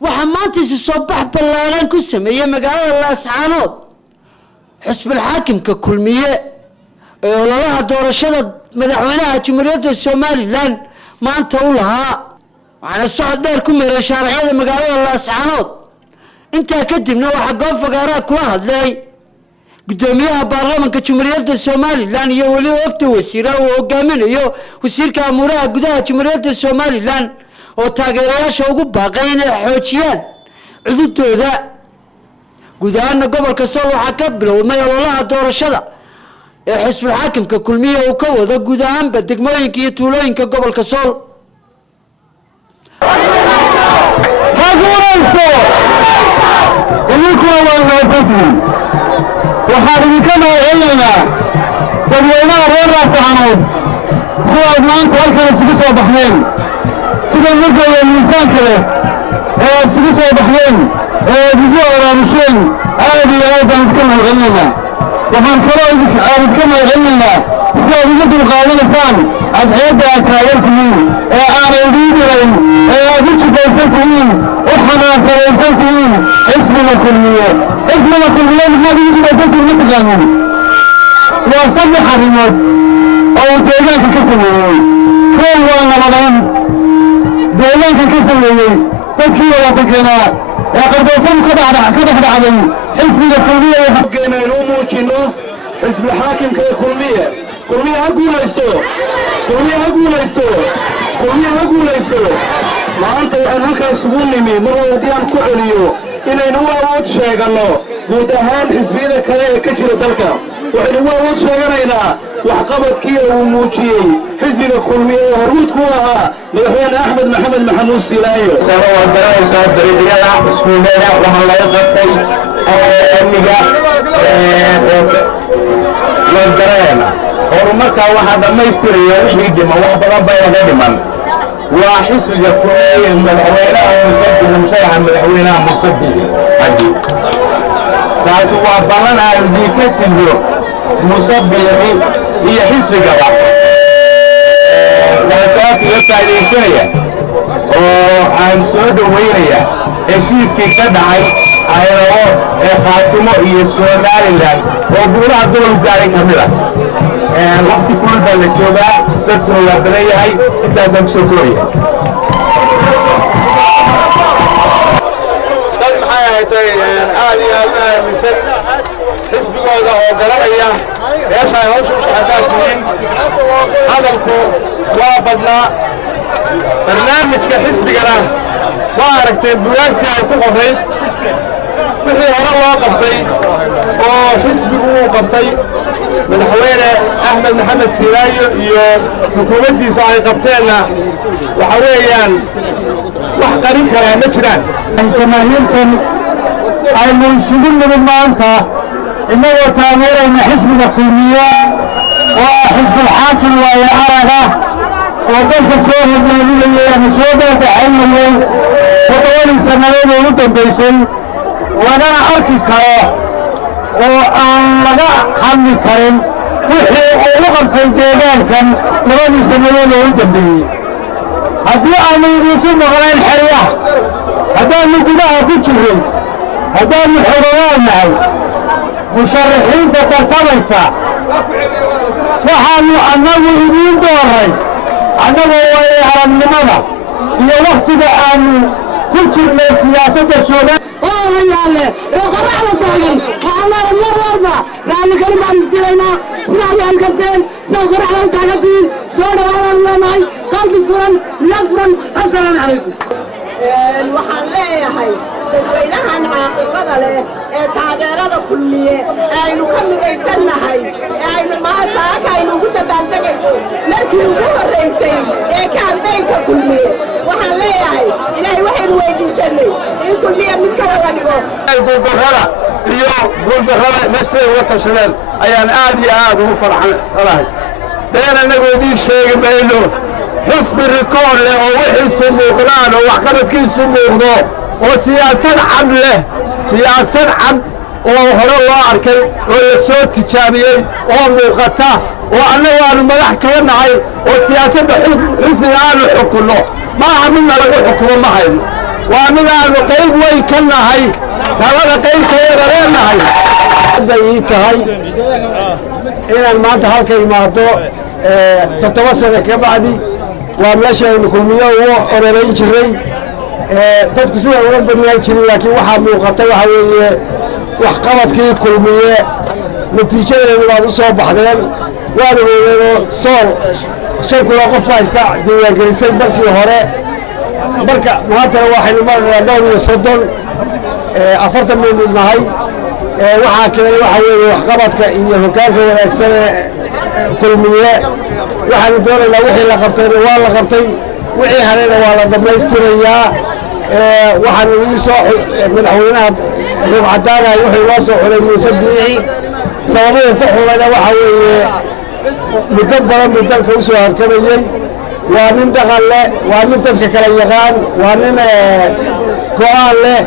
وحمانتي الصباح بلاران كسم هي مقالة الله سعانوت حسب الحاكم ككل مية والله دور الشدد مدحونها جمهورية الصومالي لان ما انت اولها وعلى الصعد دير كمير شارعية مقالة الله سعانوت انت اكدم نوع حقوف فقراء كلها لي قدوميها برلمان كجمهورية الصومالي لان يولي وفتو وسيرا وقامين يو وسير كامورها قدها جمهورية الصومالي لان وتاقيرياشا ugu baaqeen xoojiyaan cududooda gudaana gobolka Sool waxa ka bilowday ololaha doorashada ee xisbi xaakimka kulmiye uu ka wado gudaanba degmooyinka iyo tuulooyinka gobolka Sool haguuraysto idinkuna waa haysatiin waxaan idinka mahadcelinaynaa dadweynaha reer Raascaanood sidaad maanta halkan isugu soo baxdeen sida mudada miisaanka leh ee isugu soo baxdeen ee isu waraabisheen aad iyo aad baan idinka mahadcelinaynaa waxaan kaloo idinka mahadcelinaynaa sidaad uga dulqaadanaysaan cadceedda aad taagan tihiin ee aanay idiin dhibayn ee aad u jikaysan tihiin u xamaasadaysan tihiin xisbiga kulmiye maxaad ugu jikaysan tihiin ma taqaanin waa saddex arrimood oo uu deegaanka ka sameeyey kow waa nabadayn deegaanka ka sameeyey dadkii wada deganaa ee qardoofadu ka dhex dhacday xisbiga kulmiye waxaan inuu muujino xisbi xaakimka ee kulmiye ha guulaysto maanta waxaan halkan isugu nimi mar haddii aan ku celiyo inaynu u awood sheeganno guud ahaan xisbiyada kale ee ka jira dalka waxaynu u awood sheeganaynaa waxqabadkii uu muujiyey xisbiga kulmiye ee hormuudku ahaa madaxweyne axmed maxamed maxamuud silaayo waa garanaysaa dariiqyada iskuullada waxaa laga qabtay amniga waan garanaynaa horumarkaa waxaa dhammaystiraya wixii dhiman wax badan baynaga dhiman waa xisbiga kulmiye madaxweynaha musharaxa madaxweynaha musabixi xaggi taasi waa ballan aan idinka sigo musabixi iyo xisbigaba waxaa kaga faa'iidaysanaya oo aan soo dhaweynaya heshiiskii ka dhacay ayadoo ee khaatimo iyo Somaliland oo guulaha gobol gaaray ka mid ah waqti kulul baa la joogaa dadkuna waa badan yahay intaasaan kusoo koobiya dad maxay ahayd aad iyo aad aaminsan xisbigooda oo garanaya meesha ay hawsha shaqadaasiin hadalku waa badnaa barnaamijka xisbigana waa aragteen bugaagtii ay ku qorayd wixii hore loo qabtay oo xisbigu uu qabtay madaxweyne axmed maxamed silaayo iyo xukuumaddiisu ay qabteenna waxa weeyaan wax qarin karaa ma jiraan jamaahiirtan aynu isugu nimid maanta innagoo taageerayna xisbiga kulmiye oo ah xisbulxaakim waaye araga oo dalka soo hogaaminayey ama soo daadaxaynayey toddobadii sannadood oo u dambaysay lagana arki karo oo aan laga hadli karin wixii uu u qabtay deegaankan labadii sannadood oo u dambeeyey haddii aanu idinku maqnayn xeryaha haddaannu gudaha ku jirin haddaannu xogogaal nahay musharaxiinta tartamaysa waxaannu annagu idiin dooray annagoo waaye aragnimada iyo wakhtiga aanu ku jirnay siyaasadda Soomaaliya yaale oo qorraxda taagan waxaan mar walba raali kali baan jirayna sida ayaan karteen sida qorraxda taagantiin soo dhawaadaan leenahay qalbi furan la furan assalaamu calaykum waxaan leeyahay dadweynahan caaqibada leh ee taageerada kulmiye aynu ka midaysannahay aynu maasaaka aynu ugu dabaaldegayno markii ugu horraysay ee kaambeynka kulmiye waxaan leeyahay ilaahay waxaynu weydiisanay in kulmiye mid ka wada dhigo guuldarrada iyo guuldarrada meeshay uga tashadeen ayaan aad iyo aad ugu farxanahay been annagu idiin sheegi mayno xusbi rikoon leh oo wixiisu muuqdaan oo waxqabadkiisu muuqdo oo siyaasad cad leh siyaasad cad oo hore loo arkay oo la soo tijaabiyey oo muuqata oo annagu aanu madax kaga nahay oo siyaasadda xusbiga aanu xukunno maaha midna lagu xukumo ma hayno waa mid aanu qayb weyn ka nahay talada qaybteeda leenahay bay ii tahay inaan maanta halka imaado 7 sano ka bacdi waa meesha aynu kulmiyo ugu ololeyn jiray dadku sida uga badnaan jiray laakiin waxaa muuqata waxa weeye wax qabadkii kulmiye natiijadeedu waad u soo baxdeen waad weeyeen sool 5 qof baa iska diiwaangelisay markii hore marka maanta waxaynu marnaa 30 40 min nahay waxaa keenay waxa weeye wax qabadka iyo hoggaanka wanaagsan kulmiye waxaanu doonaynaa wixii la qabtay waa la qabtay wixii harayna waa la dhammaystirayaa waxaanu idin soo madaxweynaha rubcadaana wuxuu inoo soo xulay muuse biixi sababuhu ku xulayna waxa weeye muddo badan buu dalka u soo harkamayey waa nin dhaqan leh waa nin dadka kala yaqaan waa nin go'aan leh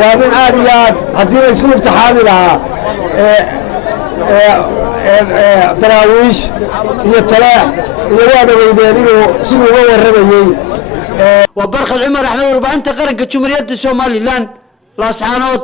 waa nin aad iyo aad haddii la isku imtixaami lahaa daraawiish iyo talaax iyo waad ogeydeen inuu siduu uga warramayey وبرخ العمر أحمد ربع أنت قرن كجمهورية سومالي لان لا سعانوت